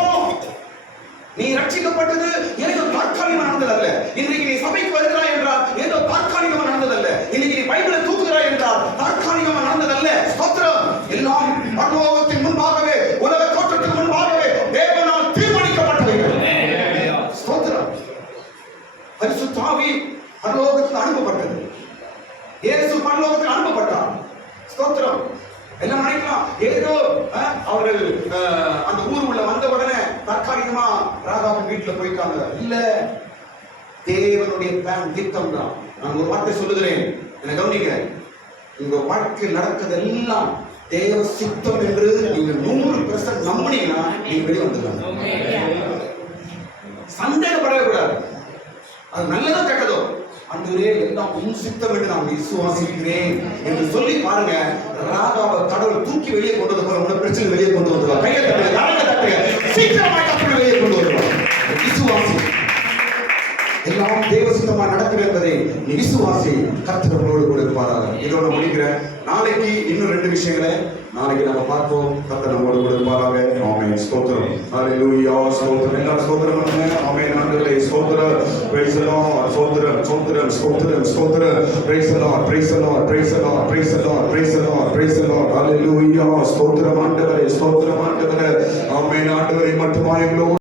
நீ ரட்சிக்கப்பட்டது ஏதோ தற்காலிகமா நடந்ததல்ல. இன்னைக்கு நீ சபைக்கு வருகிறாய் என்றால் ஏதோ தற்காலிகமா நடந்ததல்ல. இன்னைக்கு நீ பைபிளை தூக்குகிறாய் என்றால் தற்காலிகமா நடந்ததல்ல. ஸ்தோத்திரம். ஏதோ அவர்கள் அந்த ஊர் உள்ள வந்த உடனே தற்காலிகமா ராகாவின் வீட்டுல போயிட்டாங்க. இல்ல, தேவனுடைய பிளான் திட்டம் தான். நான் ஒரு வார்த்தை சொல்லுகிறேன், என்ன கவனிங்க. உங்க வாழ்க்கையில் நடக்கிறதெல்லாம் தேவ சித்தம் என்று நீங்க 100% நம்பினீங்கன்னா நீங்க வெளியே வந்துடலாம். சந்தேகப்படவே கூடாது. அது நல்லதோ கெட்டதோ, அன்றுவரே எல்லாம் உன் சித்தம் என்று நான் விசுவாசிக்கிறேன் என்று சொல்லி பாருங்க. ராகாவை கடவுள் தூக்கி வெளியே கொண்டு வந்து போற பிரச்சனை வெளியே கொண்டு வந்துருவார். கையை தட்டுங்க, தலையை தட்டுங்க, சீக்கிரமா கப்பலை வெளியே கொண்டு வருவார். விசுவாசி, எல்லாம் தேவ சித்தமா நடக்கும் என்பதை நீ விசுவாசி. கர்த்தர் நம்மளோடு கூட இருப்பாராக. இதோட முடிக்கிறேன். நாளைக்கு இன்னும் 2 விஷயங்களை நாளைக்கு நம்ம பார்ப்போம். கர்த்தர் நம்மோடு கூட இருப்பாராக. ஆமென். ஸ்தோத்திரம். ஹalleluya. ஸ்தோத்திரம். எல்லாரும் ஸ்தோத்திரம் பண்ணுங்க. ஆமென். ஆண்டவரே ஸ்தோத்திரம். praise the Lord. ஸ்தோத்திரம், ஸ்தோத்திரம், ஸ்தோத்திரம், ஸ்தோத்திரம். praise the Lord, praise the Lord, praise the Lord, praise the Lord, praise the Lord, praise the Lord. ஹalleluya. ஸ்தோத்திரம் ஆண்டவரே, ஸ்தோத்திரம் ஆண்டவரே. ஆமென். ஆண்டவரே மட்டுமாய் எங்களோடு